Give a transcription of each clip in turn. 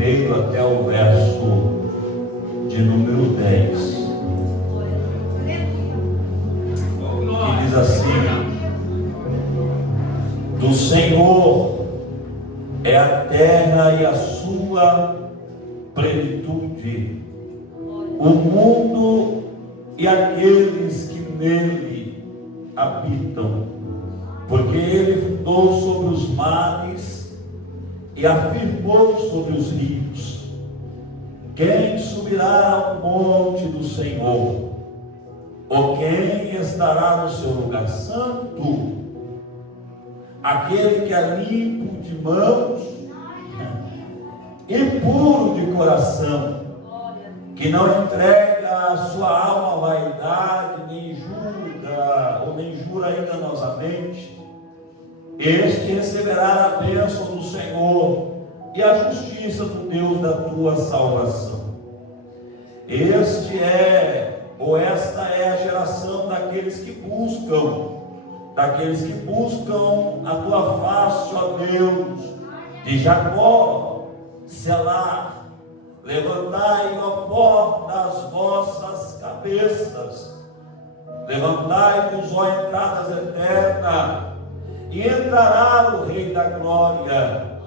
1 até o verso de número 10, que diz assim: do Senhor é a terra e a sua plenitude, o mundo e aqueles que nele habitam, porque ele fundou sobre os mares e afirmou sobre os rios. Quem subirá ao monte do Senhor? Ou quem estará no seu lugar santo? Aquele que é limpo de mãos e puro de coração, que não entrega a sua alma à vaidade, nem jura enganosamente, este receberá a bênção do Senhor e a justiça do Deus da tua salvação. Esta é a geração daqueles que buscam a tua face, ó Deus, de Jacó, Selá. Levantai, ó porta, as vossas cabeças, levantai-vos, ó entradas eternas, e entrará o Rei da Glória.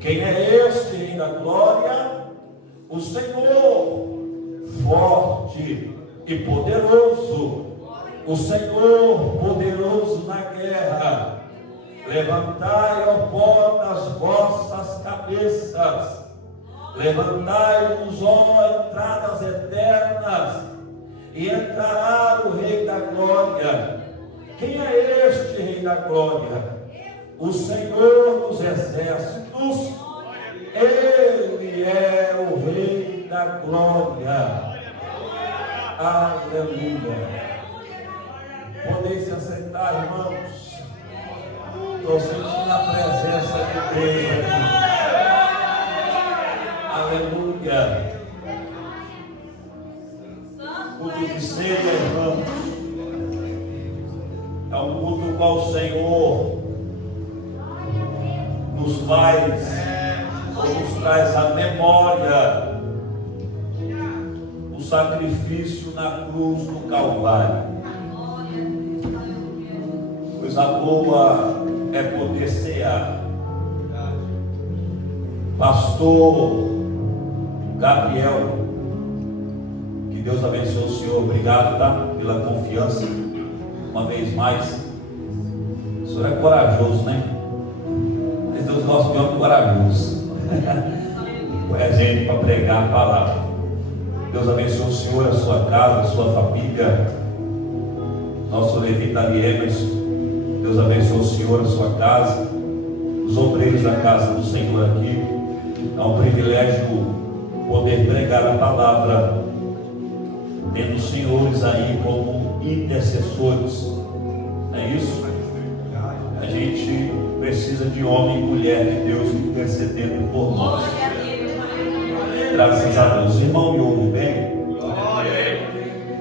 Quem é este Rei da Glória? O Senhor, forte e poderoso, o Senhor poderoso na guerra. Levantai, ó porta, as vossas cabeças, levantai-vos, ó entradas eternas, e entrará o Rei da Glória. Quem é este Rei da Glória? O Senhor dos Exércitos. Ele é o Rei da Glória. Aleluia. Podeis se assentar, irmãos. Estou sentindo a presença de Deus aqui. Aleluia. Culto de ceia, irmãos, é um culto qual o Senhor nos traz à memória o sacrifício na cruz do Calvário. Coisa boa é poder cear. Pastor Gabriel, que Deus abençoe o senhor. Obrigado, tá? Pela confiança. Uma vez mais, o senhor é corajoso, né? Mas Deus gosta de homem corajoso. Põe a gente para pregar a palavra. Deus abençoe o senhor, a sua casa, a sua família. Nosso levita ali, Emerson. Deus abençoe o senhor, a sua casa, os obreiros da casa do Senhor aqui. É um privilégio poder pregar a palavra, tendo os senhores aí como intercessores. Não é isso? A gente precisa de homem e mulher de Deus intercedendo por nós. Graças a Deus. Irmão, me ouve bem?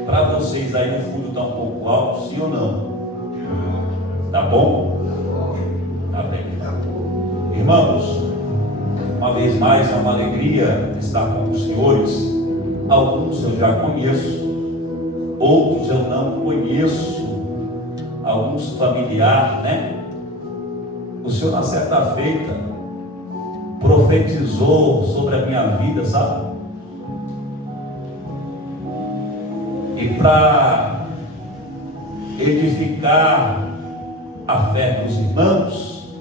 Para vocês aí o fundo está um pouco alto, sim ou não? Tá bom? Tá bem. Irmãos, uma vez mais é uma alegria estar com os senhores. Alguns eu já conheço, outros eu não conheço, alguns familiares, né? O senhor na certa feita profetizou sobre a minha vida, sabe? E para edificar a fé dos irmãos,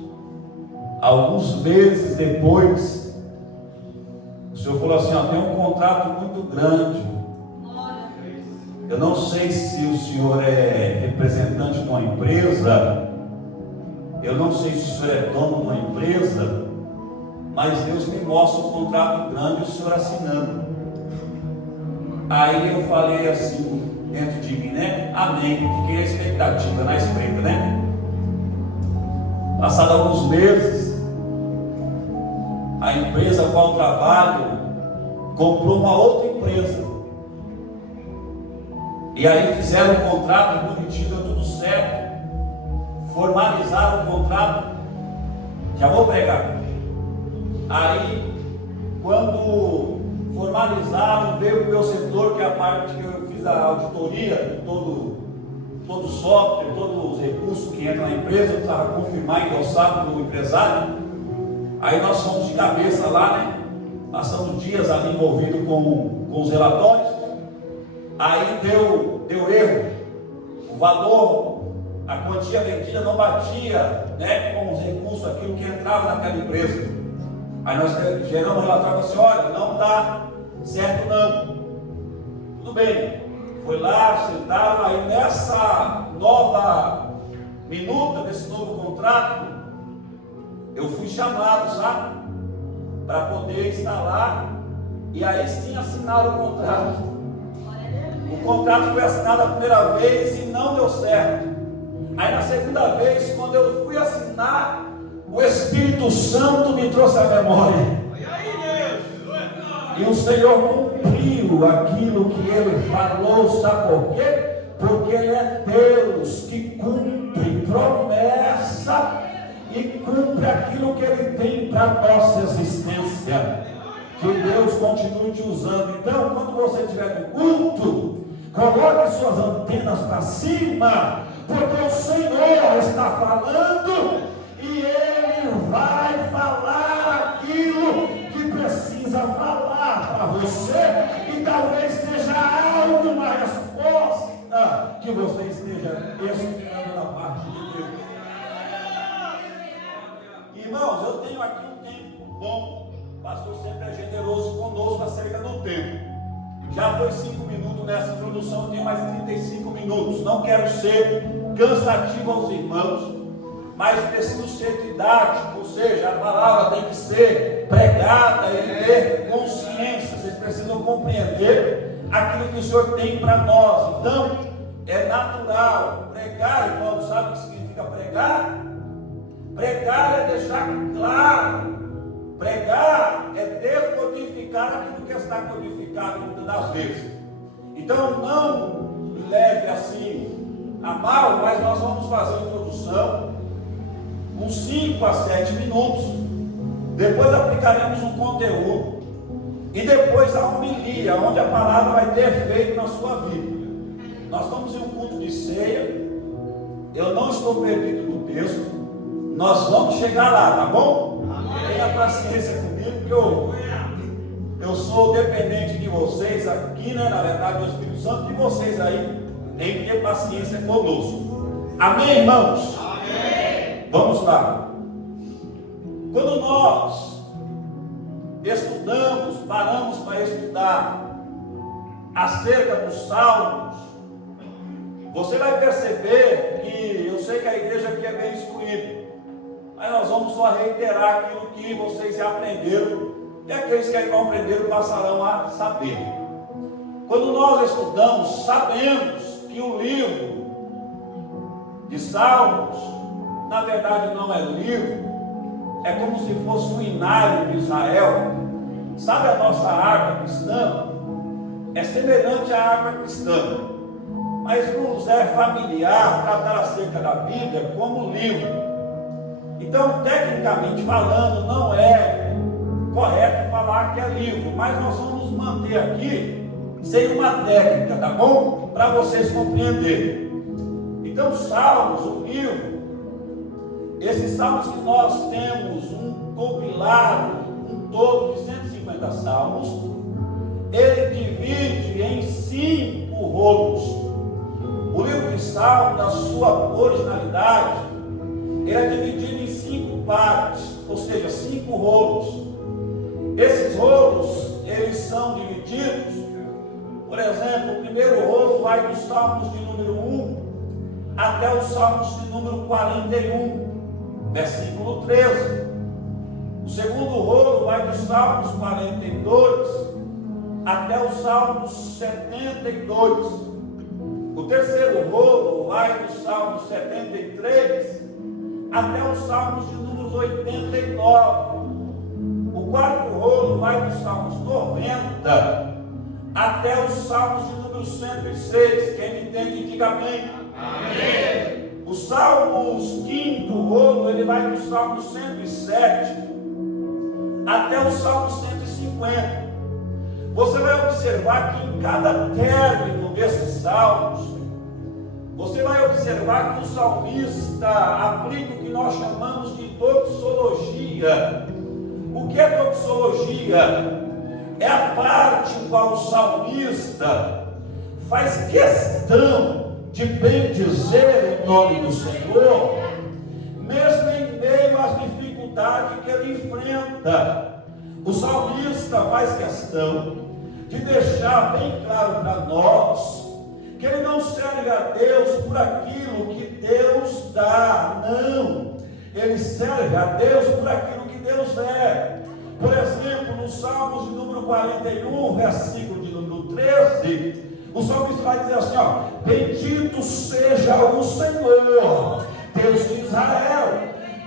alguns meses depois, o senhor falou assim: ó, tem um contrato muito grande. Eu não sei se o senhor é representante de uma empresa, eu não sei se o senhor é dono de uma empresa, mas Deus me mostra um contrato grande e o senhor assinando. Aí eu falei assim dentro de mim, né? Amém. Fiquei na expectativa, na espreita, né? Passados alguns meses, a empresa com a qual eu trabalho comprou uma outra empresa. E aí fizeram um contrato bonitinho, deu tudo certo. Formalizaram o contrato. Já vou pregar. Aí, quando formalizaram, veio para o meu setor, que é a parte que eu fiz a auditoria de todo o software, todos os recursos que entram na empresa, eu precisava confirmar, endossar para o empresário. Aí nós fomos de cabeça lá, né? Passamos dias ali envolvidos com os relatórios. Aí deu erro, o valor, a quantia vendida não batia, né, com os recursos, aquilo que entrava naquela empresa. Aí nós geramos um relatório assim: olha, não dá certo não. Tudo bem, foi lá, sentaram. Aí nessa nova minuta, desse novo contrato, eu fui chamado, sabe, para poder instalar. E aí sim assinaram o contrato. O contrato foi assinado a primeira vez e não deu certo. Aí na segunda vez, quando eu fui assinar, o Espírito Santo me trouxe a memória. E o Senhor cumpriu aquilo que Ele falou, sabe por quê? Porque Ele é Deus que cumpre promessa e cumpre aquilo que Ele tem para a nossa existência. Que Deus continue te usando. Então, quando você estiver no culto, coloque suas antenas para cima, porque o Senhor está falando e Ele vai falar aquilo que precisa falar para você, e talvez seja algo, uma resposta que você esteja esperando da parte de Deus. Irmãos, eu tenho aqui um tempo bom. O pastor sempre é generoso conosco acerca do tempo. Já foi 5 minutos nessa introdução, eu tenho mais 35 minutos. Não quero ser cansativo aos irmãos, mas preciso ser didático, ou seja, a palavra tem que ser pregada e ter consciência. Vocês precisam compreender aquilo que o Senhor tem para nós. Então, é natural pregar, irmão. Sabe o que significa pregar? Pregar é deixar claro. Pregar é descodificar aquilo que está codificado muitas das vezes. Então não leve assim a mal, mas nós vamos fazer a introdução uns 5 a 7 minutos. Depois aplicaremos um conteúdo e depois a homilia, onde a palavra vai ter efeito na sua vida. Nós estamos em um culto de ceia. Eu não estou perdido no texto. Nós vamos chegar lá, tá bom? Tenha paciência comigo, que eu sou dependente de vocês aqui, né? Na verdade, do Espírito Santo, e vocês aí têm que ter paciência conosco. Amém, irmãos? Amém. Vamos lá. Quando nós estudamos, paramos para estudar acerca dos Salmos, você vai perceber que eu sei que a igreja aqui é bem instruída, mas nós vamos só reiterar aquilo que vocês já aprenderam, e aqueles que ainda não aprenderam passarão a saber. Quando nós estudamos, sabemos que o livro de Salmos, na verdade não é livro, é como se fosse um inário de Israel. Sabe a nossa harpa cristã? É semelhante à harpa cristã, mas nos é familiar tratar acerca da Bíblia como livro. Então, tecnicamente falando, não é correto falar que é livro, mas nós vamos manter aqui sem uma técnica, tá bom? Para vocês compreenderem. Então, Salmos, o livro, esses salmos que nós temos, um compilado, um todo de 150 salmos, ele divide em 5 rolos. O livro de Salmos, na sua originalidade, ele é dividido em 5 partes, ou seja, 5 rolos. Esses rolos, eles são divididos, por exemplo, o primeiro rolo vai dos Salmos de número 1 até os Salmos de número 41, versículo 13. O segundo rolo vai dos Salmos 42 até os Salmos 72. O terceiro rolo vai dos Salmos 73 até os Salmos de número 89. O quarto rolo vai dos Salmos 90 até os Salmos de número 106. Quem me entende, diga amém. Amém. O Salmos, quinto rolo, ele vai dos Salmos 107 até o Salmo 150. 50. Você vai observar que em cada término desses salmos, você vai observar que o salmista aplica o que nós chamamos de doxologia. O que é doxologia? É a parte em qual o salmista faz questão de bendizer o nome do Senhor, mesmo em meio às dificuldades que ele enfrenta. O salmista faz questão de deixar bem claro para nós que ele não serve a Deus por aquilo que Deus dá, não. Ele serve a Deus por aquilo que Deus é. Por exemplo, no Salmos de número 41, versículo de número 13, o salmista vai dizer assim, ó: bendito seja o Senhor, Deus de Israel,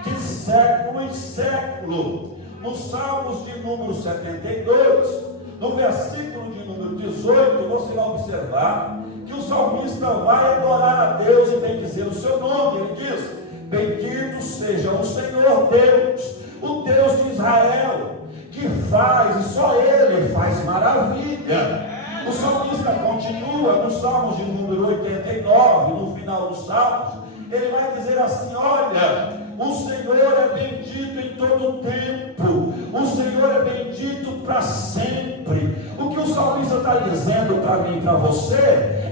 de século em século. Nos Salmos de número 72, no versículo de número 18, você vai observar que o salmista vai adorar a Deus e bendizer o seu nome. Ele diz: bendito seja o Senhor Deus, o Deus de Israel, que faz, e só Ele faz maravilha. O salmista continua no Salmos de número 89, no final dos Salmos, ele vai dizer assim: olha, o Senhor é bendito em todo o tempo, o Senhor é bendito para sempre. O que o salmista está dizendo para mim e para você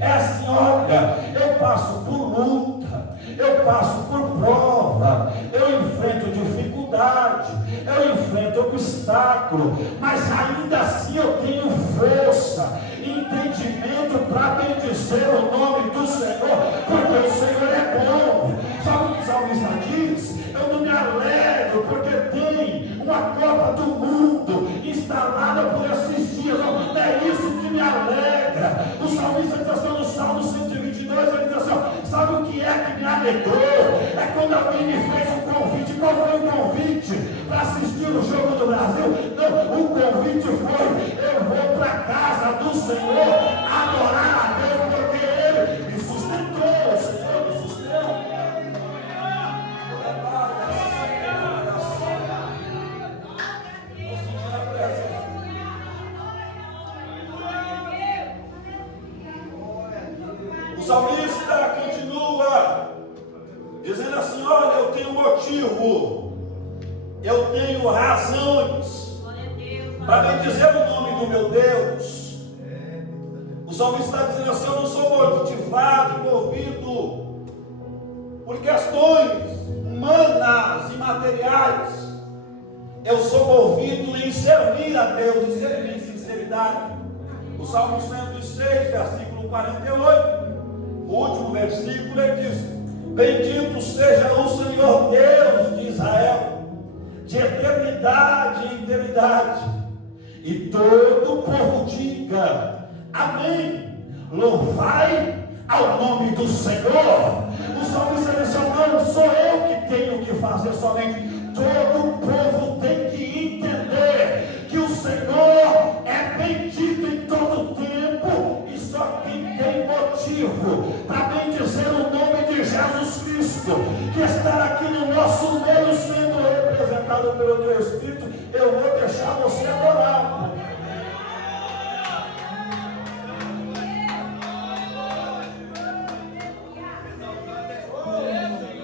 é assim: olha, eu passo por luta, eu passo por prova, eu enfrento dificuldade, eu enfrento obstáculo, mas ainda assim eu tenho força, entendimento para bendizer o nome do Senhor, porque o Senhor é bom. Sabe o que o salmista diz? Eu não me alegro porque tem uma Copa do Mundo instalada por esses dias. Não é isso que me alegra. O salmista diz assim, no Salmo 122, ele diz assim: sabe o que é que me alegrou? É quando alguém me fez um convite. Qual foi o convite? Para assistir o jogo do Brasil? Não, o convite foi: eu vou para a casa do Senhor adorar a Deus, porque Ele me sustentou. O Senhor me sustentou. O salmista continua dizendo assim: olha, eu tenho motivo, eu tenho razões para bendizer o nome do meu Deus. O salmista está dizendo assim: eu não sou motivado e movido por questões humanas e materiais. Eu sou movido em servir a Deus, em servir em sinceridade. O Salmo 106, versículo 48, o último versículo, ele diz: bendito seja o Senhor Deus de Israel, de eternidade em eternidade. E todo o povo diga: amém. Louvai ao nome do Senhor. O salmista disse: não sou eu que tenho que fazer somente. Todo o povo tem que entender que o Senhor é bendito em todo o tempo, e só quem tem motivo para bendizer o nome de Jesus Cristo, que está aqui no nosso meio sendo representado pelo teu Espírito, eu vou deixar você adorar.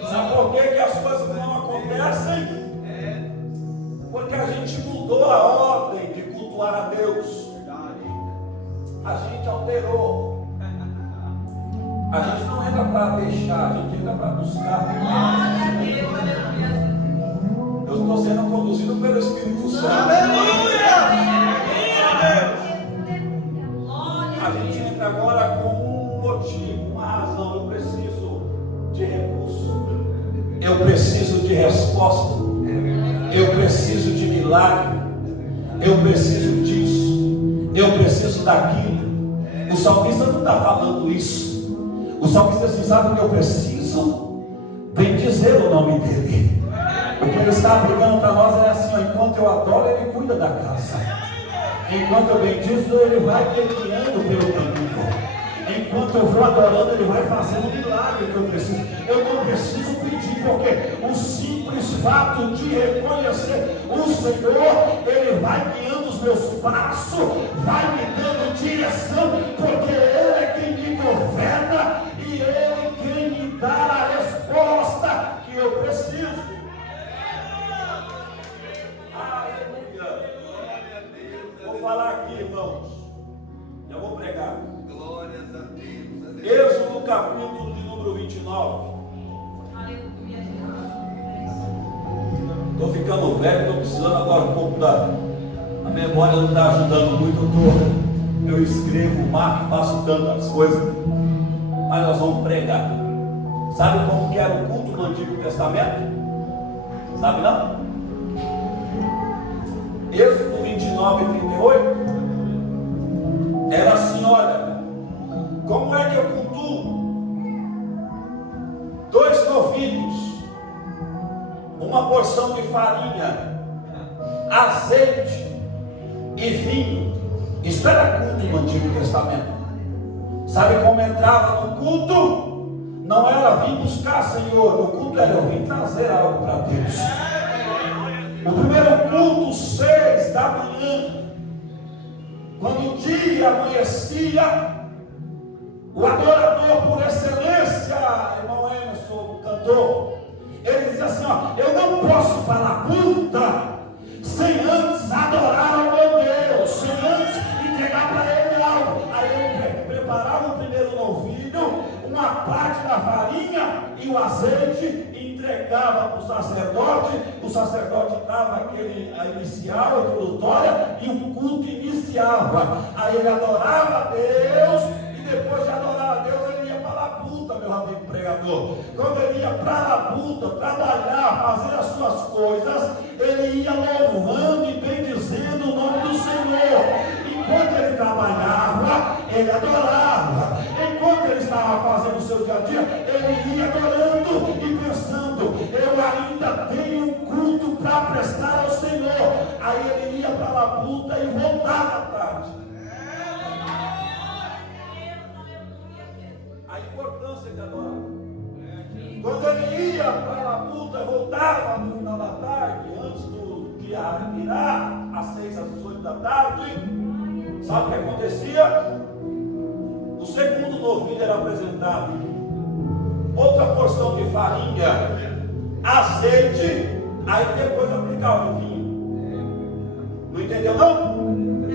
Sabe por que as coisas não acontecem? Porque a gente mudou a ordem de cultuar a Deus. A gente alterou. A gente não entra para deixar, a gente entra para buscar. Eu estou sendo conduzido pelo Espírito Santo. A gente entra agora com um motivo, uma razão. Eu preciso de recurso, eu preciso de resposta, eu preciso de milagre, eu preciso disso, eu preciso daquilo. O salmista não está falando isso. O salmista diz: sabe o que eu preciso? Bendizer o nome dele. O que ele está aplicando para nós é assim: ó, enquanto eu adoro, ele cuida da casa. Enquanto eu bendizo, ele vai me guiando pelo caminho. Enquanto eu vou adorando, ele vai fazendo o milagre que eu preciso. Eu não preciso pedir, porque o simples fato de reconhecer o Senhor, ele vai guiando os meus passo, vai me dando direção, porque Ele é quem me governa e Ele quem me dá a resposta que eu preciso. Aleluia. Vou falar aqui, irmãos. Já vou pregar. Glórias a Deus. Êxodo capítulo de número 29. Estou ficando velho, estou precisando agora um pouco a memória não está ajudando muito. Eu escrevo, marco, faço tantas coisas. Mas nós vamos pregar. Sabe como que era o culto no Antigo Testamento? Sabe não? Êxodo 29 e 38 era assim, olha, como é que eu cultuo? 2 novilhos, uma porção de farinha, azeite e vinho. Isso era culto no Antigo Testamento. Sabe como entrava no culto? Não era vir buscar, Senhor, o culto era eu vim trazer algo para Deus. O primeiro culto, 6 da manhã, quando o dia amanhecia, o adorador por excelência, irmão Emerson, o cantor, ele dizia assim, ó, eu não posso falar puta sem antes adorar ao meu Deus, sem antes entregar para Ele algo. Aí ele preparava o primeiro novilho, uma parte da farinha e o azeite, e entregava para o sacerdote dava a inicial, a introdutória, e o culto iniciava. Aí ele adorava a Deus, e depois de adorar a Deus, ele ia para a labuta, meu amigo pregador. Quando ele ia para a labuta, trabalhar, fazer as suas coisas, ele ia louvando e bendizendo o nome do Senhor. Enquanto ele trabalhava, ele adorava. Enquanto ele estava fazendo o seu dia a dia, ele ia adorando e pensando, eu ainda tenho um culto para prestar ao Senhor. Aí ele ia para a labuta e voltava à tarde. A importância de adorar. Quando ele ia para a labuta, voltava no final da tarde, antes do dia virar, às 6, às 8 da tarde, sabe o que acontecia? O segundo novilho era apresentado, outra porção de farinha, azeite, aí depois aplicava o vinho. Não entendeu não?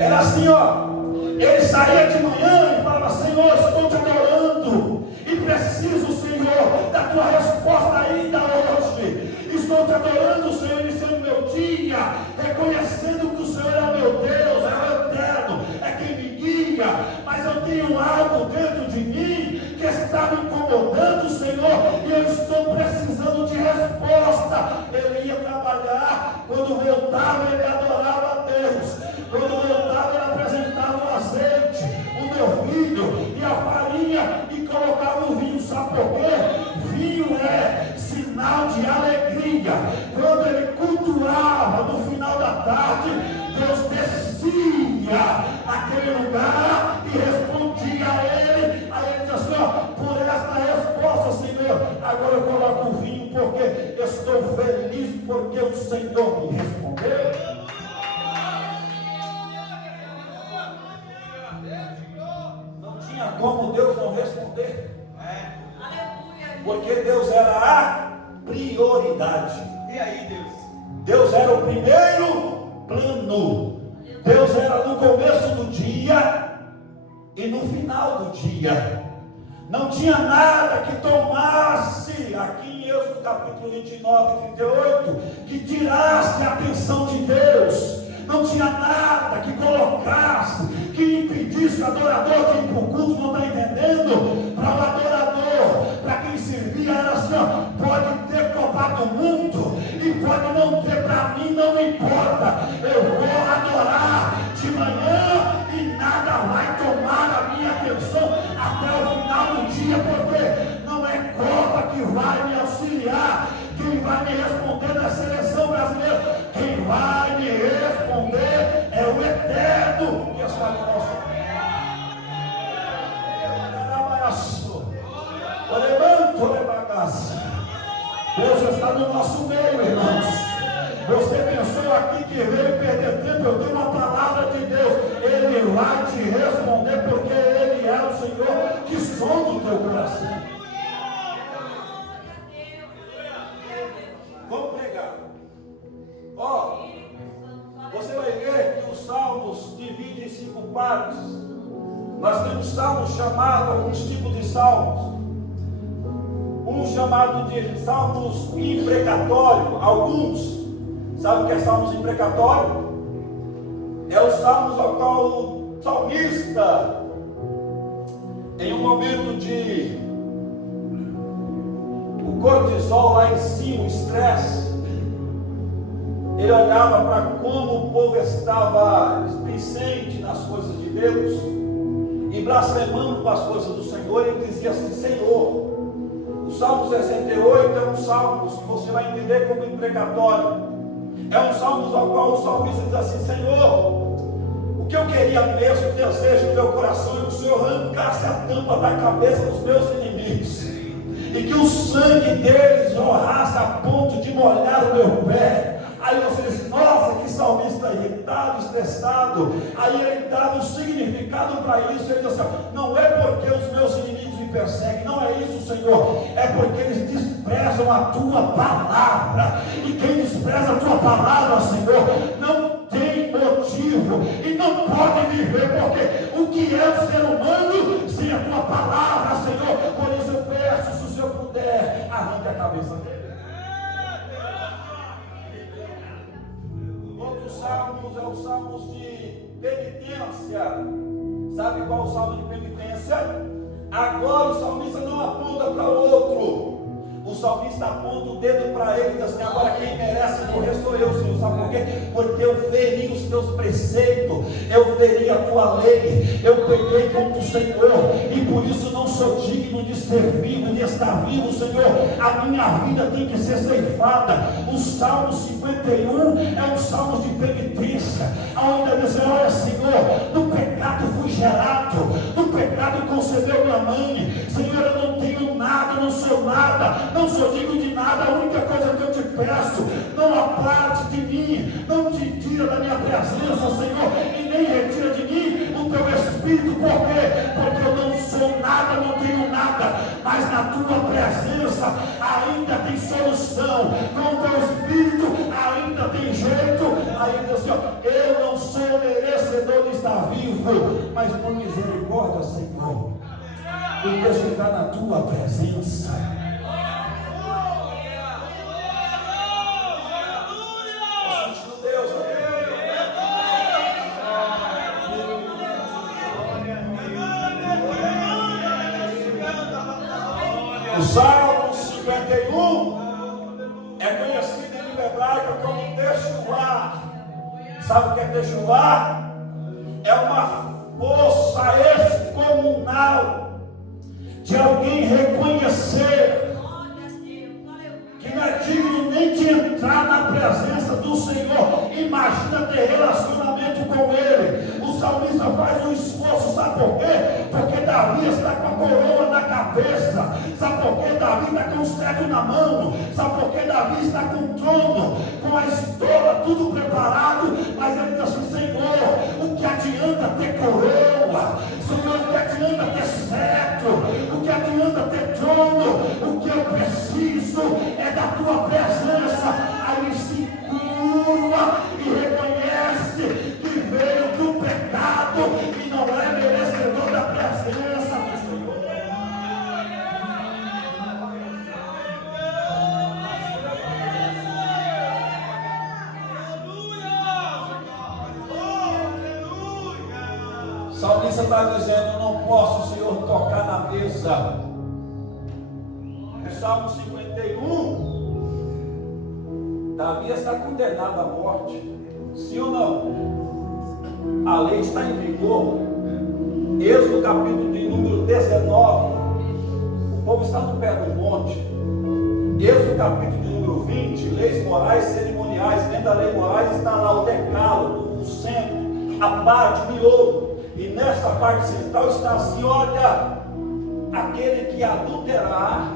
Era assim, ó. Ele saía de manhã e falava, Senhor, estou te adorando e preciso, Senhor, da tua resposta ainda hoje. Estou te adorando, Senhor, iniciando meu dia, reconhecendo que o Senhor é meu Deus, é o eterno, é quem me guia, mas eu tenho algo dentro de mim que está me incomodando, Senhor, e eu estou precisando de resposta. Ele ia trabalhar, quando voltava ele adorava a Deus, quando voltava ele apresentava o azeite, o novilho e a farinha e colocava o vinho. Sabe por quê? Vinho é sinal de alegria. Quando ele cultuava no final da tarde, Deus descia naquele lugar e respondia a ele. Aí ele disse assim, ó, por esta resposta, Senhor, agora eu coloco o vinho porque estou feliz porque o Senhor me respondeu. Não tinha como Deus não responder. Porque Deus era a prioridade. E aí, Deus? Deus era o primeiro plano. Deus era no começo do dia e no final do dia. Não tinha nada que tomasse, aqui em Êxodo capítulo 29 e 38, que tirasse a atenção de Deus. Não tinha nada que colocasse, que impedisse o adorador de ir para o culto. Não está entendendo? Para o adorador, para quem servia, era assim, ó, pode ter Copa do Mundo e pode não ter, para mim não importa. Eu vou adorar de manhã e nada vai tomar a minha atenção até o final do dia, porque não é Copa que vai me auxiliar. Quem vai me responder na seleção brasileira, quem vai me responder é o eterno que está no nosso Deus está no nosso meio, irmãos. Você pensou aqui que veio Ó, você vai ver que os salmos dividem em 5 partes. Nós temos salmos chamados, alguns tipos de salmos. Um chamado de salmos imprecatórios. Alguns, sabe o que é salmos imprecatórios? É os salmos ao qual o salmista, em um momento de o cortisol lá em cima, o estresse, ele olhava para como o povo estava displicente nas coisas de Deus e blasfemando com as coisas do Senhor. Ele dizia assim: Senhor. O Salmo 68 é um salmo que você vai entender como imprecatório. É um salmo ao qual o salmista diz assim: Senhor, o que eu queria mesmo, o desejo do meu coração, é que o Senhor arrancasse a tampa da cabeça dos meus inimigos, e que o sangue deles jorrasse a ponto de molhar o meu pé. Aí você diz: nossa, que salmista irritado, estressado. Aí ele dá um significado para isso. Ele diz assim: não é porque os meus inimigos me perseguem, não é isso, Senhor, é porque eles desprezam a tua palavra. E quem despreza a tua palavra, Senhor, não tem motivo e não pode viver, porque o que é o ser humano sem a tua palavra, Senhor? Por isso eu peço, se o Senhor puder, arranque a cabeça dele. Outros salmos é os salmos de penitência. Sabe qual é o salmo de penitência? Agora o salmista não aponta para o outro. O salmista aponta o dedo para ele e diz assim: agora quem merece morrer sou eu, Senhor. Sabe por quê? Porque eu feri os teus preceitos, eu feri a tua lei, eu peguei contra o Senhor, e por isso não sou digno de ser vivo, de estar vivo, Senhor. A minha vida tem que ser ceifada. O Salmo 51 é um salmo de penitência, onde diz: olha, Senhor, no pecado fui gerado, no pecado concebeu minha mãe, Senhor, eu não tenho nada, não sou nada, não sou digno de nada. A única coisa que eu te peço, não aparte de mim, não te tira da minha presença, Senhor, e nem retira de mim o teu Espírito. Por quê? Porque eu não sou nada, não tenho nada, mas na tua presença ainda tem solução, com o teu Espírito ainda tem jeito. Aí diz assim: ó, eu não sou merecedor de estar vivo, mas por misericórdia, Senhor, eu quero estar na tua presença. O Salmo 51 é conhecido em hebraico como Techuvá. Sabe o que é Techuvá? É uma força excomunal de alguém reconhecer que não é digno nem de entrar na presença do Senhor. Imagina ter relacionamento com Ele. O salmista faz um esforço, sabe por quê? Porque Davi está com a coroa na cabeça. Sabe por quê? Davi está com o cetro na mão. Sabe por quê? Davi está com o trono, com a estola, tudo preparado. Mas ele diz assim: Senhor, o que adianta ter coroa? Senhor, o que adianta ter cetro? O que adianta ter trono? O que eu preciso é da tua presença. Aí ele se curva e reconhece que veio do pecado e não é merecedor da presença do Senhor. O salmista está dizendo: eu não posso, Senhor, tocar na mesa. No Salmo 51, Davi está condenado à morte. Sim ou não? A lei está em vigor. Êxodo capítulo de número 19. O povo está no pé do monte. Êxodo capítulo de número 20. Leis morais cerimoniais. Dentro da lei morais está lá o decálogo, o centro, a parte de ouro. E nesta parte central está assim: olha, aquele que adulterar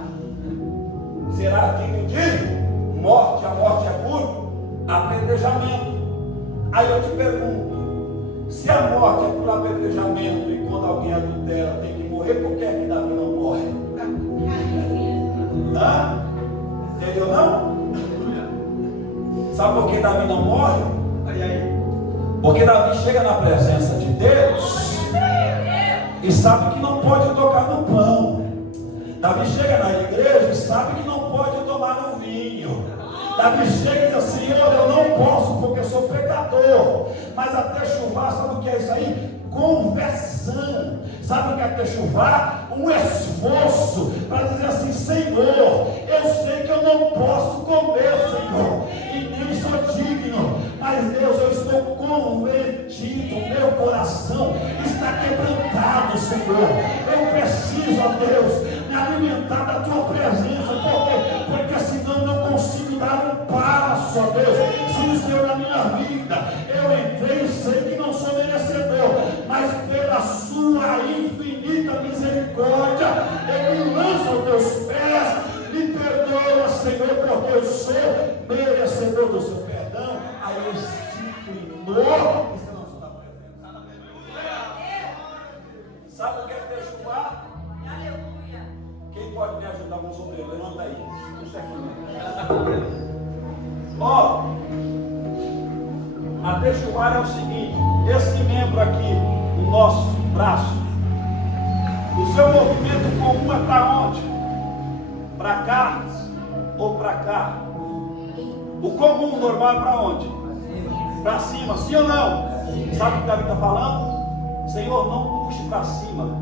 será digno de morte. A morte é por apedrejamento. Aí eu te pergunto: se a morte é por apedrejamento e quando alguém adultera tem que morrer, por que é que Davi não morre? Entendeu não? Sabe por que Davi não morre? Ai, ai. Porque Davi chega na presença de Deus e sabe que não pode tocar no pão. Davi chega na igreja e sabe que não pode tomar no vinho. Davi chega e diz assim: Senhor, eu não posso porque eu sou pecador. Mas até chuvar, sabe o que é isso aí? Conversão. Sabe o que é até chuvar? Um esforço para dizer assim: Senhor, eu sei que eu não posso comer, Senhor, e nem sou digno, mas Deus, eu estou convertido, meu coração está quebrantado, Senhor. Eu preciso, ó Deus, me alimentar da tua presença, porque senão eu não consigo dar um passo, ó Deus. Se o Senhor na minha vida, eu entrei e sei que não sou merecedor, mas pela sua infinita misericórdia, eu me lanço aos teus pés, me perdoa, Senhor, porque eu sou merecedor do seu perdão. Aí eu sinto em dor. Sabe o que é jejuar? Aleluia. Quem pode me ajudar com o sombreiro? Levanta aí. Isso aqui. Ó, a jejuar é o seguinte: esse membro aqui, o nosso braço, o seu movimento comum é para onde? Para cá ou para cá? O comum, normal, é para onde? Para cima, sim ou não? Sabe o que Davi está falando? Senhor, não puxe para cima,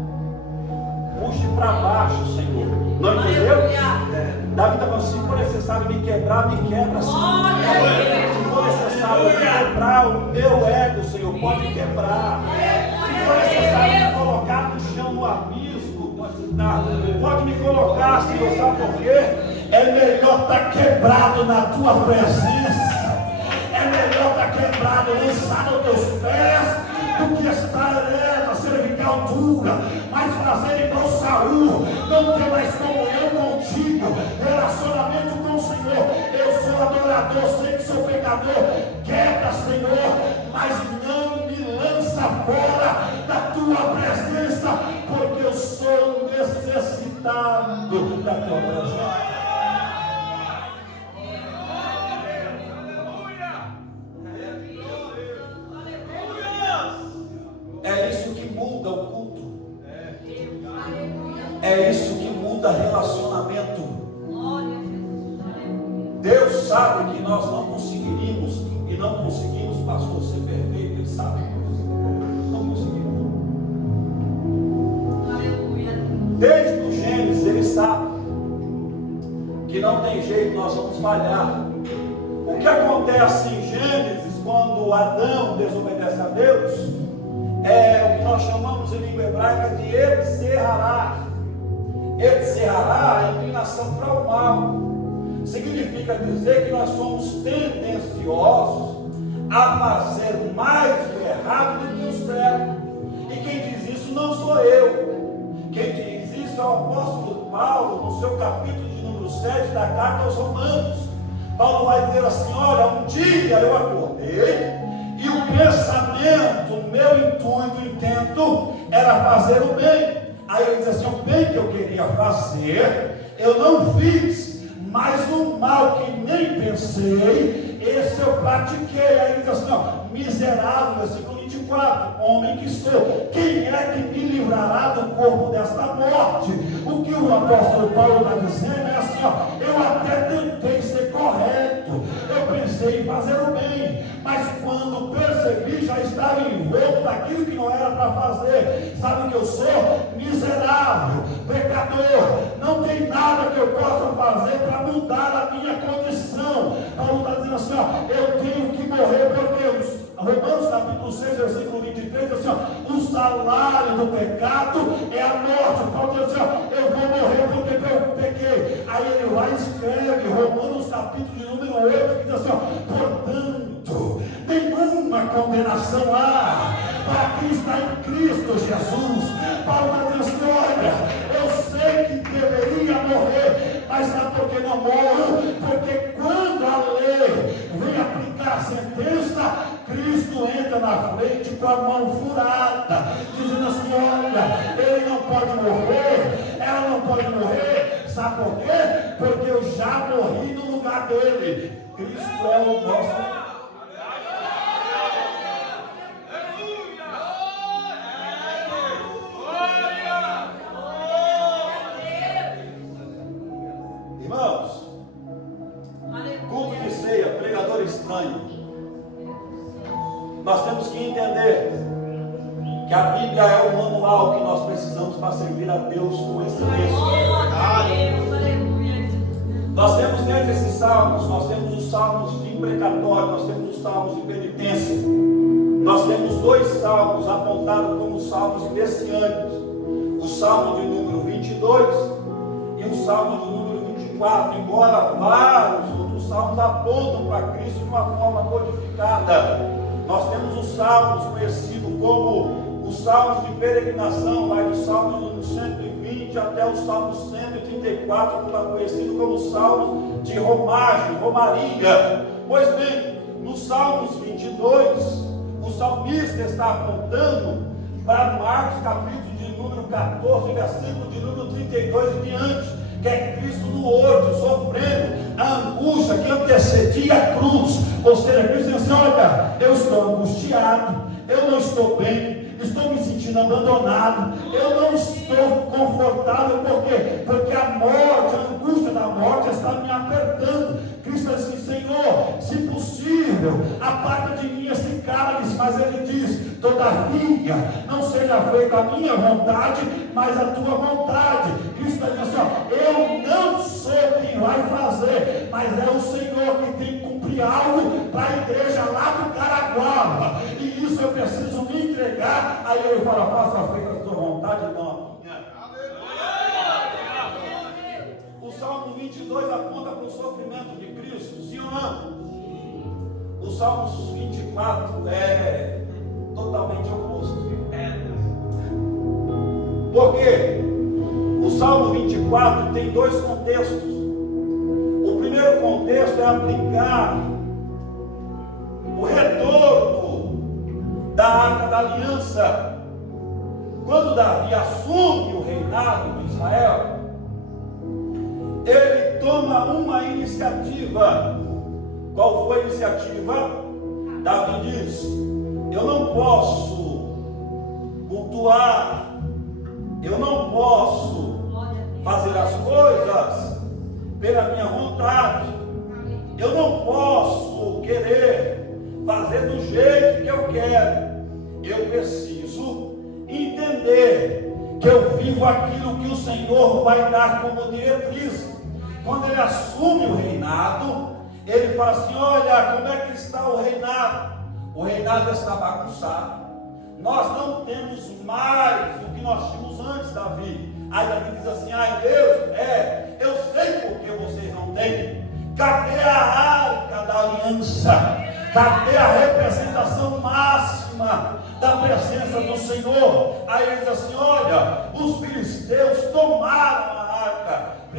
puxe para baixo, Senhor. Não entendeu? Davi está falando: se for necessário me quebrar, me quebra, Senhor. Se for necessário quebrar o meu ego, Senhor, pode quebrar. Se for necessário me colocar no chão, no abismo, pode me colocar, Senhor. Sabe por quê? É melhor estar quebrado na tua presença. É melhor estar quebrado, lançado aos teus pés, do que estar ereta, cervical dura, mas fazer igual Saul, não ter mais comunhão contigo, relacionamento com o Senhor. Eu sou adorador, sei que sou pecador, quebra, Senhor, mas não me lança fora da tua presença, porque eu sou necessitado da tua presença. É isso que muda o culto. É isso que muda relacionamento. Deus sabe que nós não conseguiríamos e não conseguimos, pastor, ser perfeito. Ele sabe disso. Não conseguimos. Desde o Gênesis ele sabe que não tem jeito, nós vamos falhar. O que acontece em Gênesis quando Adão desobedece a Deus é o que nós chamamos em língua hebraica de Etserará. Etserará é a inclinação para o mal. Significa dizer que nós somos tendenciosos a fazer mais o errado do que o certo. E quem diz isso não sou eu. Quem diz isso é o apóstolo Paulo, no seu capítulo de número 7 da carta aos Romanos. Paulo vai dizer assim: olha, um dia eu acordei e o pensamento, o meu intuito, intento era fazer o bem. Aí ele diz assim: o bem que eu queria fazer, eu não fiz, mas o mal que nem pensei, esse eu pratiquei. Aí ele diz assim: ó, miserável, versículo 24, homem que sou, quem é que me livrará do corpo desta morte? O que o apóstolo Paulo está dizendo é assim: ó, eu até tentei ser correto, eu pensei em fazer o bem, mas quando percebi, já estava envolto daquilo que não era para fazer. Sabe o que eu sou? Miserável, pecador, não tem nada que eu possa fazer para mudar a minha condição. Paulo está dizendo assim: ó, eu tenho que morrer por Deus. Romanos capítulo 6, versículo 23, assim, ó, o salário do pecado é a morte. Paulo diz assim: ó, eu vou morrer porque eu pequei. Aí ele vai e escreve Romanos capítulo de número 8, que diz assim: ó, portanto, nenhuma condenação há para quem está em Cristo Jesus. Paulo está dizendo assim: olha, eu sei que deveria morrer, mas sabe por que não morro? Porque quando a lei vem aplicar a sentença, Cristo entra na frente com a mão furada, dizendo assim: olha, ele não pode morrer, ela não pode morrer. Sabe por quê? Porque eu já morri no lugar dele. Cristo é o nosso. Irmãos, culto de ceia, pregador estranho. Nós temos que entender que a Bíblia é o manual que nós precisamos para servir a Deus com excelência. Nós temos dentro desses salmos, nós temos os salmos de imprecatório, nós temos os salmos de penitência. Nós temos dois salmos apontados como salmos messiânicos. O salmo de número 22 e o salmo de número 24. Embora vários outros salmos apontam para Cristo de uma forma codificada. Nós temos os salmos conhecidos como os salmos de peregrinação, vai do salmo número 120 até o salmo 134, que está conhecido como salmos de romagem, romaria. Pois bem, nos salmos 22, o salmista está apontando para Marcos capítulo de número 14, versículo de número 32 e diante, que é Cristo no horto, sofrendo a angústia que antecedia a cruz. Ou seja, Cristo diz assim: olha, eu estou angustiado, eu não estou bem, estou me sentindo abandonado, eu não estou confortável. Por quê? Porque a morte, a angústia da morte está me apertando. Cristo diz assim: Senhor, se possível, aparta de mim esse cálice. Mas ele diz: todavia, não seja feita a minha vontade, mas a tua vontade. Cristo diz assim: ó, eu não sou quem vai fazer, mas é o Senhor que tem que cumprir algo para a igreja lá do Caraguá. E isso eu preciso me entregar. Aí ele fala: faça feita a tua vontade, não a minha. O Salmo 22 aponta para o sofrimento de Cristo, sim ou não? O Salmo 24 é totalmente oposto. Por quê? O Salmo 24 tem dois contextos. O primeiro contexto é aplicar o retorno da Arca da Aliança. Quando Davi assume o reinado de Israel, ele toma uma iniciativa. Qual foi a iniciativa? Davi diz: eu não posso cultuar, eu não posso fazer as coisas pela minha vontade, eu não posso querer fazer do jeito que eu quero. Eu preciso entender que eu vivo aquilo que o Senhor vai dar como diretriz. Quando ele assume o reinado, ele fala assim: olha, como é que está o reinado? O reinado está bagunçado. Nós não temos mais o que nós tínhamos antes, Davi. Aí Davi diz assim: ai Deus, eu sei porque vocês não têm. Cadê a Arca da Aliança? Cadê a representação máxima da presença do Senhor? Aí ele diz assim: olha, os filisteus tomaram a arca. 1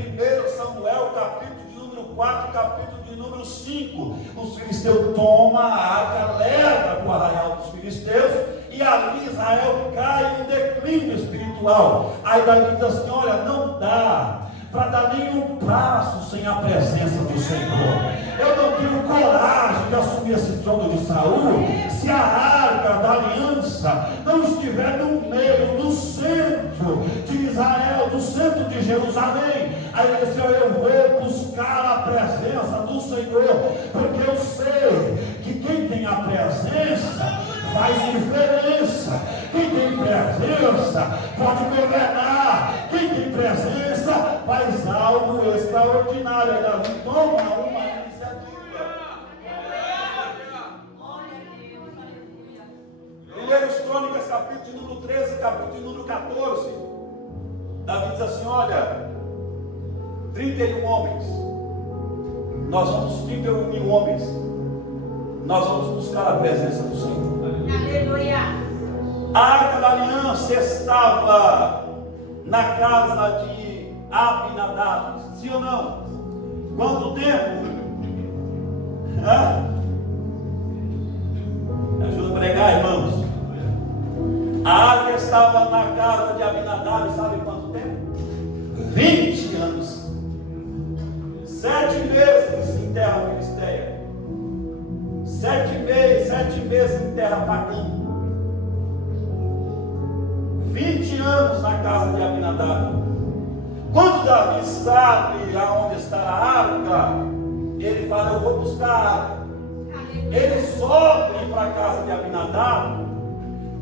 Samuel capítulo de número 4, capítulo de número 5. Os filisteus tomam a arca, leva para o arraial dos filisteus, e ali Israel cai em declínio espiritual. Aí Davi diz assim: olha, não dá para dar nenhum passo sem a presença do Senhor. Eu não tenho coragem de assumir esse trono de Saul se a Arca da Aliança não estiver no meio, no centro de Israel, no centro de Jerusalém. Aí ele disse: eu vou buscar a presença do Senhor, porque eu sei que quem tem a presença faz diferença. Quem tem presença pode governar. Quem tem presença faz algo extraordinário. Davi toma uma iniciativa. 1 Crônicas capítulo de número 13, capítulo de número 14. Davi diz assim: olha, 31 homens, nós vamos 31 mil homens, nós vamos buscar a presença do Senhor. Aleluia. A Arca da Aliança estava na casa de Abinadab, sim ou não? Quanto tempo? Me ajuda a pregar, irmãos. A arca estava na casa de Abinadab, sabe quanto tempo? 20 anos. 7 meses em terra filisteia. sete meses em terra pagã. 20 anos na casa de Abinadab. Quando Davi sabe aonde está a arca, ele fala: eu vou buscar a arca. Ele sobe para a casa de Abinadab,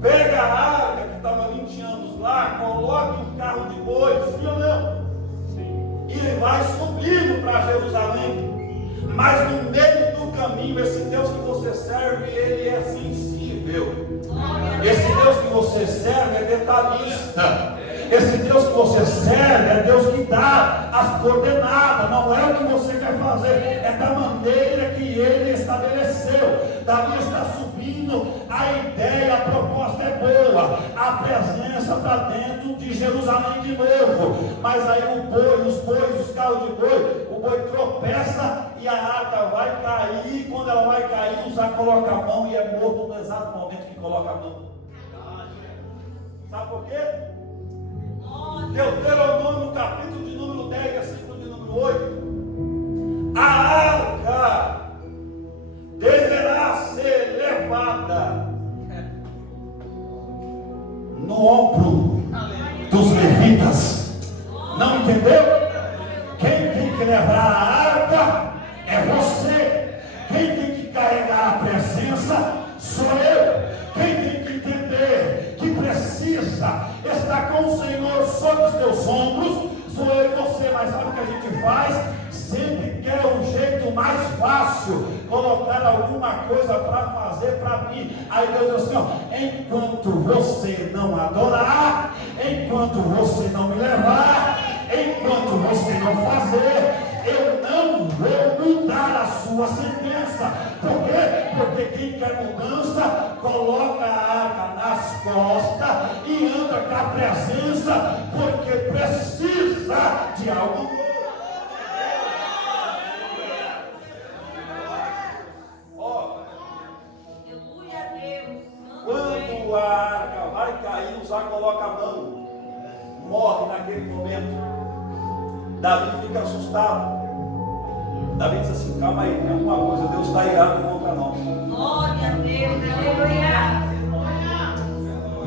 pega a arca que estava 20 anos lá, coloca em um carro de boi, sim ou não? Sim. E ele vai subindo para Jerusalém. Mas no meio do caminho, esse Deus que você serve, ele é sensível. Esse Deus que você serve é detalhista. Esse Deus que você serve é Deus que dá as coordenadas. Não é o que você quer fazer, é da maneira que Ele estabeleceu. Davi está subindo, a ideia, a proposta é boa, a presença está dentro de Jerusalém de novo. Mas aí os bois, os carros de boi, o boi tropeça e a arca vai cair. Quando ela vai cair, Uzá coloca a mão e é morto no exato momento que coloca a mão. Sabe por quê? Deuteronômio, capítulo de número 10, versículo de número 8. A arca deverá ser levada no ombro dos levitas. Não entendeu? Quem tem que levar a arca é você. Quem tem que carregar a presença sou eu. Quem tem que entender que precisa estar com o Senhor sobre os teus ombros sou eu e você. Mas sabe o que a gente faz? Sempre quer um jeito mais fácil, colocar alguma coisa para fazer para mim. Aí Deus diz assim: ó, enquanto você não adorar, enquanto você não me levar, enquanto você não fazer, eu não vou mudar a sua sentença. Por quê? Porque quem quer mudança coloca a arca nas costas e anda com a presença, porque precisa de algo novo. Quando a arca vai cair, Uzá coloca a mão, morre naquele momento. Davi fica assustado. Davi diz assim: calma aí, tem alguma coisa, Deus está irado contra nós. Glória a Deus, aleluia.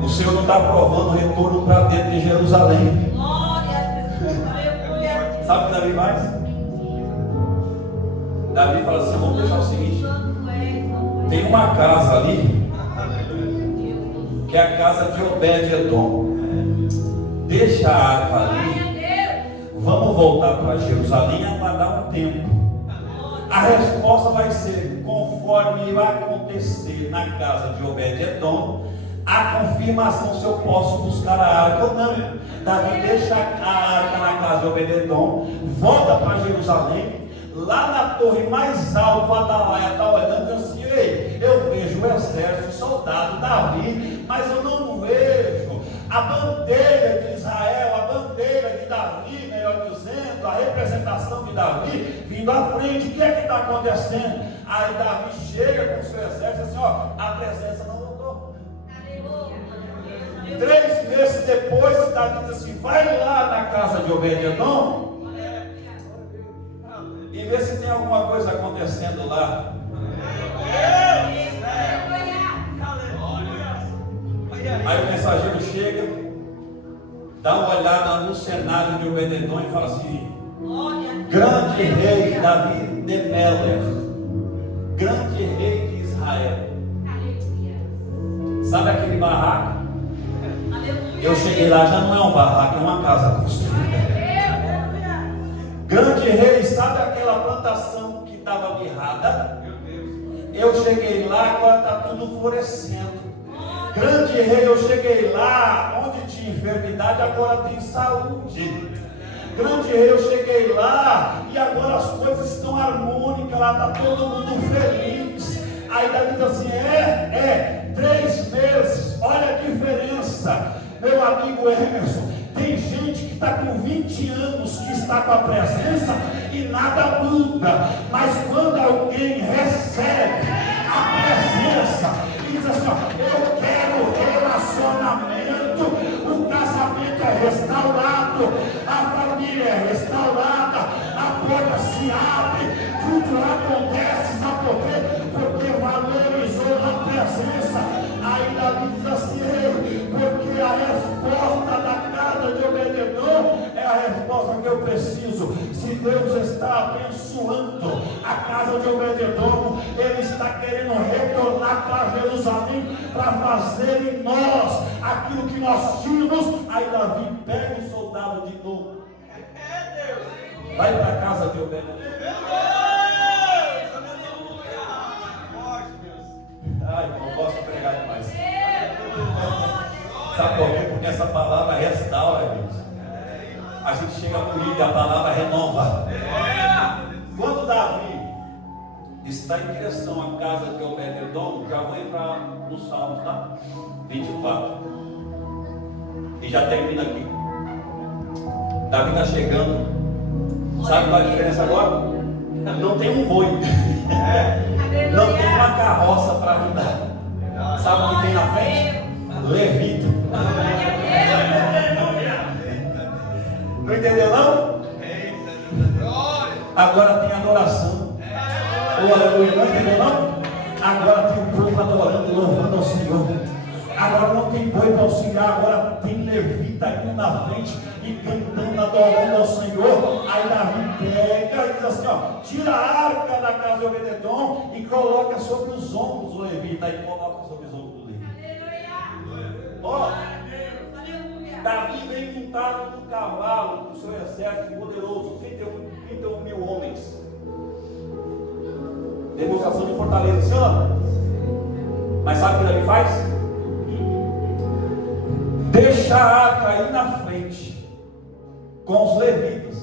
O Senhor não está aprovando o retorno para dentro de Jerusalém. Glória a Deus, aleluia. Sabe o que Davi faz? Davi fala assim: vamos deixar o seguinte, tem uma casa ali, que é a casa de Obed-Edom. Deixa a arca ali, vamos voltar para Jerusalém e aguardar um tempo. A resposta vai ser conforme vai acontecer na casa de Obed-Edom, a confirmação se eu posso buscar a arca ou não. Davi deixa a arca na casa de Obed-Edom, volta para Jerusalém. Lá na torre mais alta, o Atalaia está olhando assim: ei, eu vejo o exército, o soldado, Davi, mas eu não vejo a bandeira de Israel, a bandeira de Davi, melhor dizendo, a representação de Davi vindo à frente. O que é que está acontecendo? Aí Davi chega com o seu exército assim: ó, a presença não voltou. 3 meses depois, Davi diz assim: vai lá na casa de Obed-Edom e vê se tem alguma coisa acontecendo lá. Aí o mensageiro chega, dá uma olhada no cenário de Obed-Edom e fala assim: grande rei Davi de Meller, grande rei de Israel. Sabe aquele barraco? Eu cheguei lá, já não é um barraco, é uma casa construída. Grande rei, sabe aquela plantação que estava mirrada? Eu cheguei lá, agora está tudo florescendo. Grande rei, eu cheguei lá, onde tinha enfermidade, agora tem saúde. Grande rei, eu cheguei lá, e agora as coisas estão harmônicas, lá está todo mundo feliz. Aí Davi diz assim: 3 meses, olha a diferença. Meu amigo Emerson, tem gente que está com 20 anos que está com a presença e nada muda. Mas quando alguém recebe a presença e diz assim: ó, eu quero relacionamento, o casamento é restaurado, a família é restaurada, a porta se abre, tudo acontece. Sabe por quê? Porque valores Jerusalém para fazer em nós aquilo que nós tínhamos. Aí Davi pega o soldado de novo, vai para a casa de Obed-Edom. Ai, não posso pregar demais. Sabe por quê? Porque essa palavra restaura, irmãos. A gente chega por ele, a palavra renova. Quando Davi está em direção à casa de Obed-Edom, já vou entrar no Salmos, tá? 24. E já termina aqui. Davi está chegando. Sabe qual é a diferença agora? Não tem um boi. Não tem uma carroça para andar. Sabe o que tem na frente? Levita. Não entendeu não? Agora tem adoração. Oh, aleluia, não entendeu não? Agora tem o povo adorando, louvando ao Senhor. Agora não tem boi para auxiliar, agora tem levita aqui na frente e cantando, adorando ao Senhor. Aí Davi pega e diz assim, ó, tira a arca da casa de Obed-Edom e coloca sobre os ombros do levita. Aí coloca sobre os ombros do levita. Ó, Davi vem montado num cavalo com o seu exército poderoso, 31 mil homens. Demonstração de fortaleza, senhor. Mas sabe o que Davi faz? Deixa a arca aí na frente com os levitas.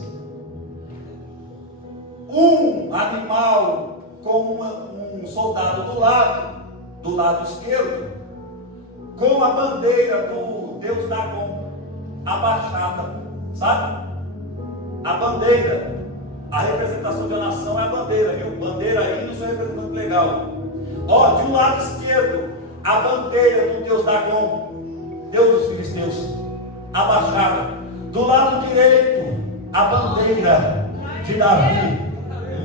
Um animal com um soldado do lado esquerdo, com a bandeira do Deus Dagon abaixada, sabe? A bandeira, a representação da nação é a bandeira, viu? Bandeira aí no seu representante legal. Ó, de um lado esquerdo, a bandeira do Deus Dagon, Deus dos filisteus, abaixada. Do lado direito, a bandeira de Davi,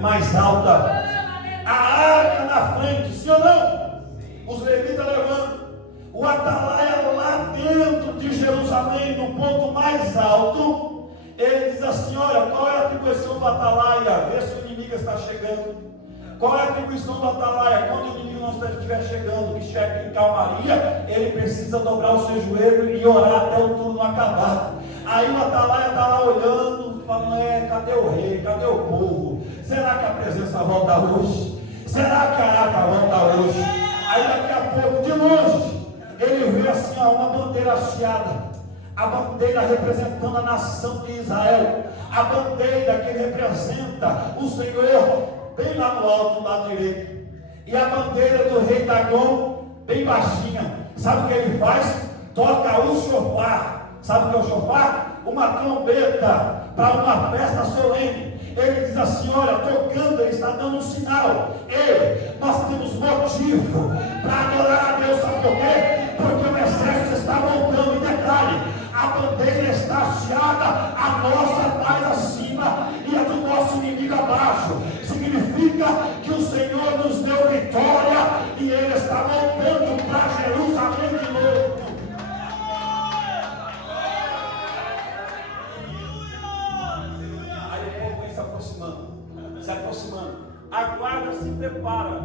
mais alta. A arca na frente, sim ou não? Os levitas levando. O atalaia lá dentro de Jerusalém, no ponto mais alto. Ele diz assim, olha, qual é a atribuição do atalaia? Vê se o inimigo está chegando. Qual é a atribuição do atalaia? Quando o inimigo não estiver chegando, que chegue em calmaria, ele precisa dobrar o seu joelho e orar até o turno acabar. Aí o atalaia está lá olhando, falando, cadê o rei? Cadê o povo? Será que a presença volta hoje? Será que a arca volta hoje? Aí daqui a pouco, de longe, ele vê assim, ó, uma bandeira hasteada. A bandeira representando a nação de Israel. A bandeira que representa o Senhor, bem lá no alto, do lado direito. E a bandeira do rei Dagon, bem baixinha. Sabe o que ele faz? Toca o chofar. Sabe o que é o chofar? Uma trombeta para uma festa solene. Ele diz assim, olha, tocando, ele está dando um sinal. Ei, nós temos motivo para adorar a Deus, sabe por quê? Porque o exército está voltando. E detalhe, a bandeira está hasteada, a nossa mais acima e a do nosso inimigo abaixo. Significa que o Senhor nos deu vitória e Ele está voltando para Jerusalém de novo. Aí o povo vem se aproximando. A guarda se prepara.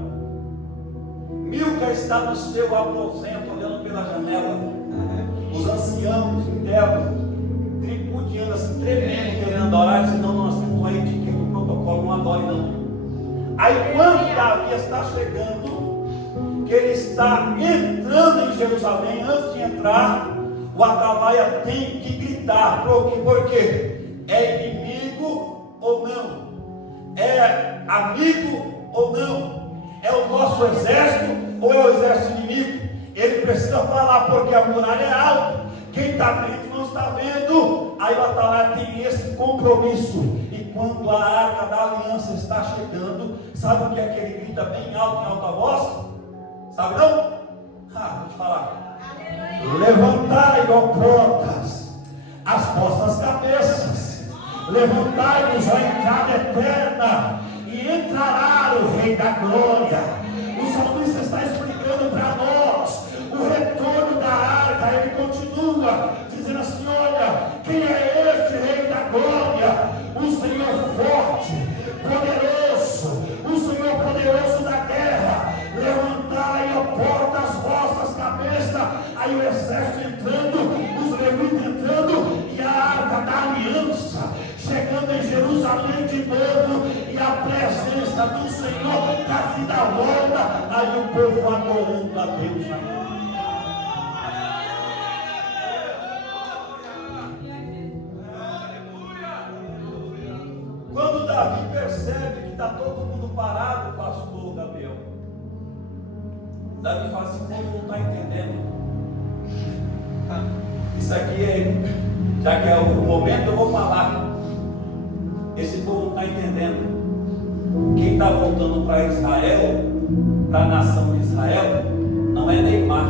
Milca está no seu aposento, olhando pela janela. Os anciãos internos, tripudiando assim, tremendo, querendo adorar, senão nós temos uma etiqueta no protocolo, não adore não. Aí quando Davi está chegando, que ele está entrando em Jerusalém, antes de entrar, o atalaia tem que gritar, por quê? É inimigo ou não? É amigo ou não? É o nosso exército ou é o exército inimigo? Ele precisa falar, porque a muralha é alta. Quem está dentro não está vendo. Aí o atalaia tem esse compromisso. E quando a arca da aliança está chegando, sabe o que é que ele grita bem alto, em alta voz? Sabe não? Vou te falar. Levantai, ó portas, as vossas cabeças. Levantai-vos, ó entrada eterna, e entrará o Rei da Glória. O salmista está explicando para nós o retorno da arca. Ele continua dizendo assim, olha, quem é este Rei da Glória? O Senhor forte, poderoso, o Senhor poderoso da guerra. Levantai, ó portas cabeça, aí o exército entrando, os levitas entrando, e a arca da aliança chegando em Jerusalém de novo, e a presença do Senhor trazida à volta, aí o povo adorando a Deus. Quando Davi percebe que está todo mundo parado, pastor Gabriel, Davi fala assim: como não está entendendo? Isso aqui já que é o momento, eu vou falar. Esse povo não está entendendo. Quem está voltando para Israel, para a nação de Israel, não é Neymar.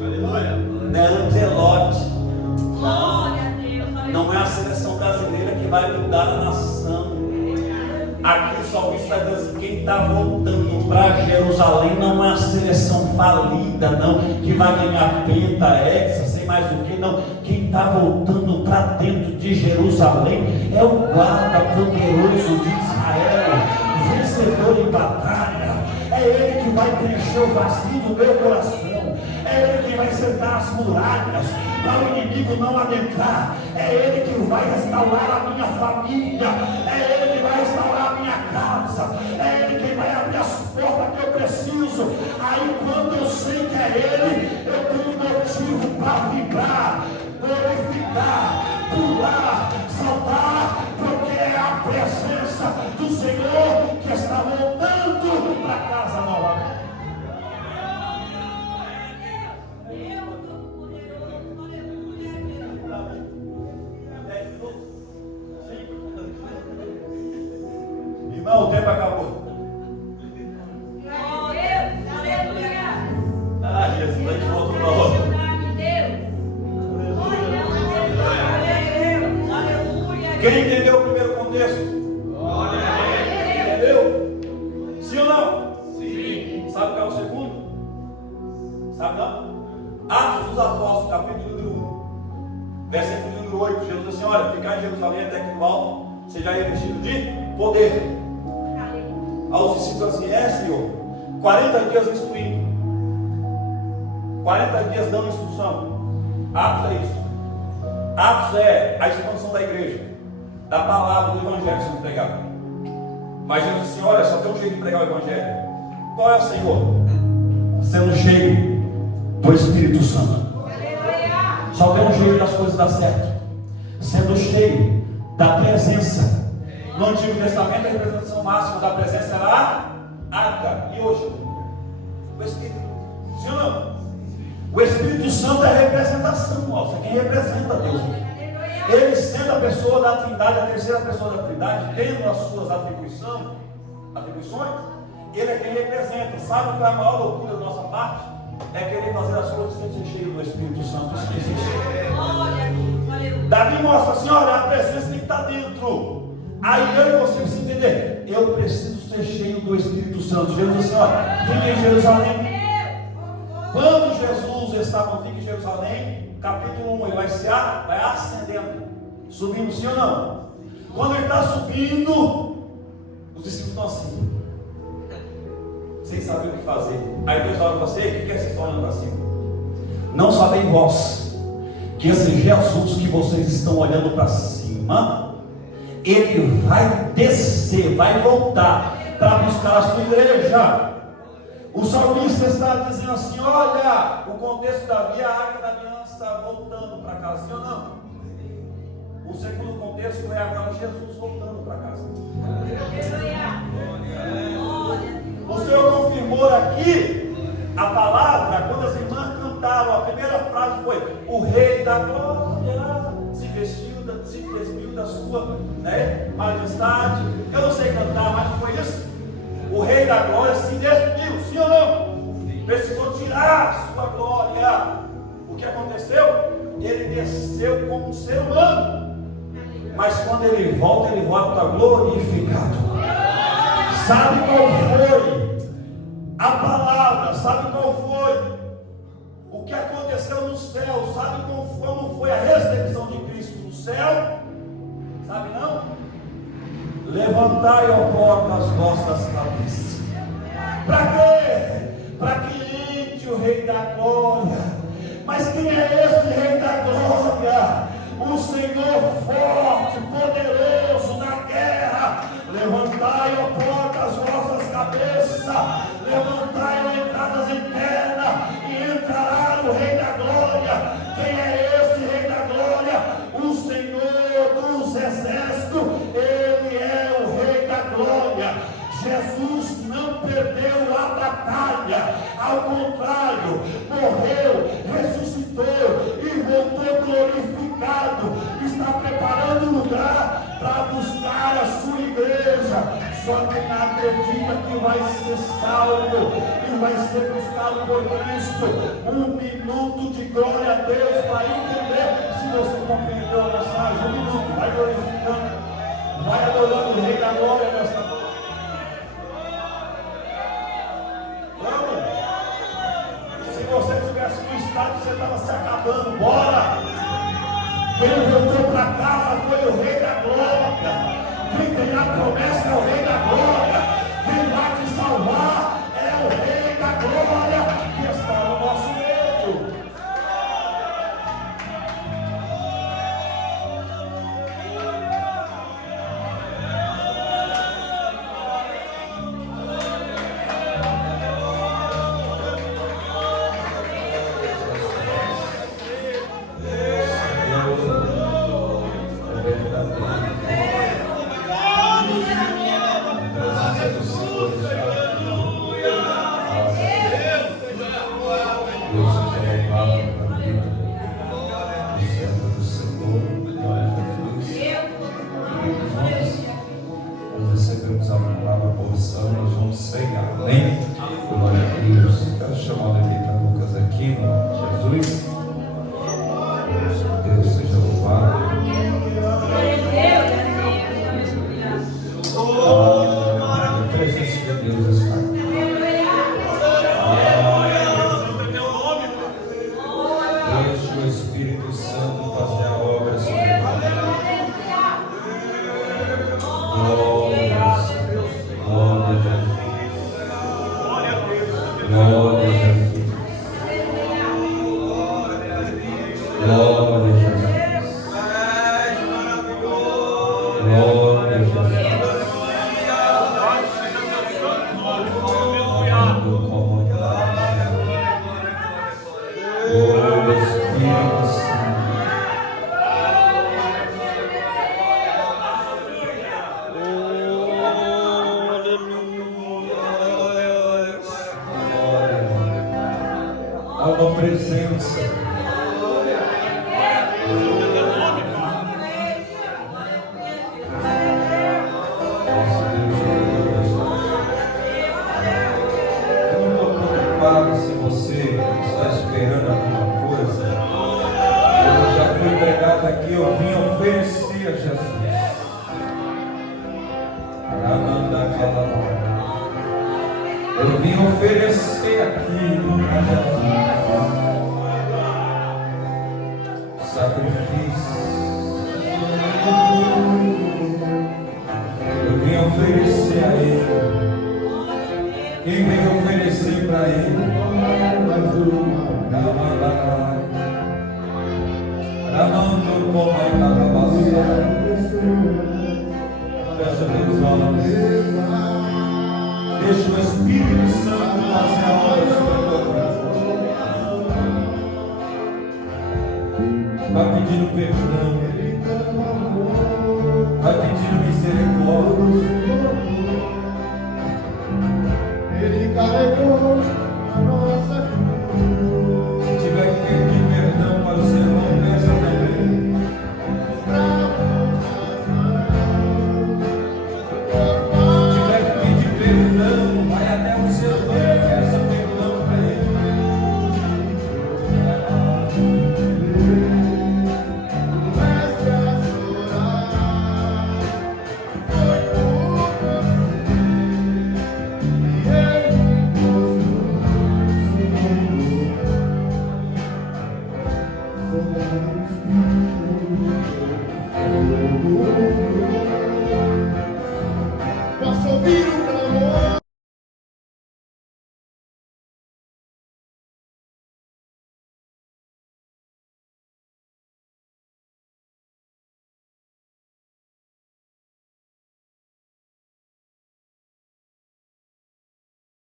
Aleluia. Não é Ancelotti. Glória a Deus. Não é a seleção brasileira que vai mudar a nação. Aqui o salmista está dizendo assim: quem está voltando para Jerusalém não é a seleção falida, não, que vai ganhar penta, hexa, sei mais o que, não. Quem está voltando para dentro de Jerusalém é o guarda poderoso de Israel, vencedor em batalha. É ele que vai preencher o vazio do meu coração. É ele que vai sentar as muralhas para o inimigo não adentrar. É ele que vai restaurar a minha família. É ele que vai restaurar a minha casa. É ele que vai abrir as portas que eu preciso. Aí quando eu sei que é ele, eu tenho motivo para vibrar, glorificar, pular, saltar, porque é a presença do Senhor que está voltando para casa novamente. Irmão, o tempo acabou. Ah, Jesus, a gente volta para outra. Quem entendeu o primeiro contexto? Entendeu? Sim ou não? Sim. Sabe qual é o segundo? Sabe não? Atos dos Apóstolos, capítulo número 1, versículo número 8. Jesus disse assim: olha, ficar em Jerusalém até que no alto seja revestido de poder. Aos discípulos assim: é, Senhor, 40 dias instruindo, 40 dias dando instrução. Atos é isso. Atos é a expansão da igreja, da palavra do evangelho sendo pregado. Mas Jesus disse: olha, só tem um jeito de pregar o evangelho. Qual é, Senhor? Sendo cheio do Espírito Santo. Só tem um jeito das coisas dar certo: sendo cheio da presença. No Antigo Testamento, a representação máxima da presença era a arca. E hoje? O Espírito. Sim ou não? O Espírito Santo é a representação nossa. Quem representa Deus? Ele sendo a pessoa da Trindade, a terceira pessoa da Trindade, tendo as suas atribuições, ele é quem representa. Sabe que a maior loucura da nossa parte é querer fazer as coisas sem ser cheio do Espírito Santo. Davi mostra assim: olha, a presença tem que estar dentro. Aí eu e você precisamos entender: eu preciso ser cheio do Espírito Santo. Jesus disse assim: olha, fique em Jerusalém. Quando Jesus estava em Jerusalém, capítulo 1, ele vai ascendendo, subindo, sim ou não? Quando ele está subindo, os discípulos estão assim, sem saber o que fazer. Aí Deus olha para você: o que é que vocês estão olhando para cima? Não sabem vós que esse Jesus que vocês estão olhando para cima, ele vai descer, vai voltar para buscar a sua igreja. O salmista está dizendo assim: olha, o contexto da via, a arca da aliança está voltando para casa, sim ou não? O segundo contexto é agora Jesus voltando para casa. O Senhor confirmou aqui a palavra quando as irmãs cantaram. A primeira frase foi: o Rei da Glória se despiu da sua majestade. Eu não sei cantar, mas foi isso. O Rei da Glória se despiu, sim ou não? Precisou tirar a sua glória. O que aconteceu? Ele desceu como um ser humano, mas quando ele volta glorificado. Sabe qual foi a palavra? Sabe qual foi o que aconteceu no céu? Sabe como foi a recepção de Cristo no céu? Sabe não? Levantai, ó porta, as vossas cabeças. Para quê? Para da glória. Mas quem é este Rei da glória? O Senhor forte, poderoso na guerra. Levantai, ó portas, as vossas cabeças, levantai, ó entradas internas, e entrará o Rei da glória. Quem é este Rei da glória? O Senhor dos exércitos. Ele é o Rei da glória. Jesus não perdeu a batalha, ao contrário, morreu, ressuscitou e voltou glorificado. Está preparando lugar para buscar a sua igreja. Só quem acredita que vai ser salvo e vai ser buscado por Cristo. Um minuto de glória a Deus para entender. Se você compreendeu a mensagem, um minuto, vai glorificando, vai adorando o Rei da glória nesta noite. Se você estivesse no estado, você estava se acabando. Bora! Quem voltou para casa foi o Rei da glória. Quem tem a promessa é o Rei da glória. Quem vai te salvar é o Rei da glória que está no nosso meio. Há uma presença. Eu não estou preocupado se você está esperando alguma coisa. Eu já fui pregado aqui, eu vim oferecer a Jesus. Eu vim oferecer aqui a Jesus sacrifício. Eu vim oferecer a Ele. Quem vem oferecer para Ele? Fecha meus olhos. Deixa o Espírito Santo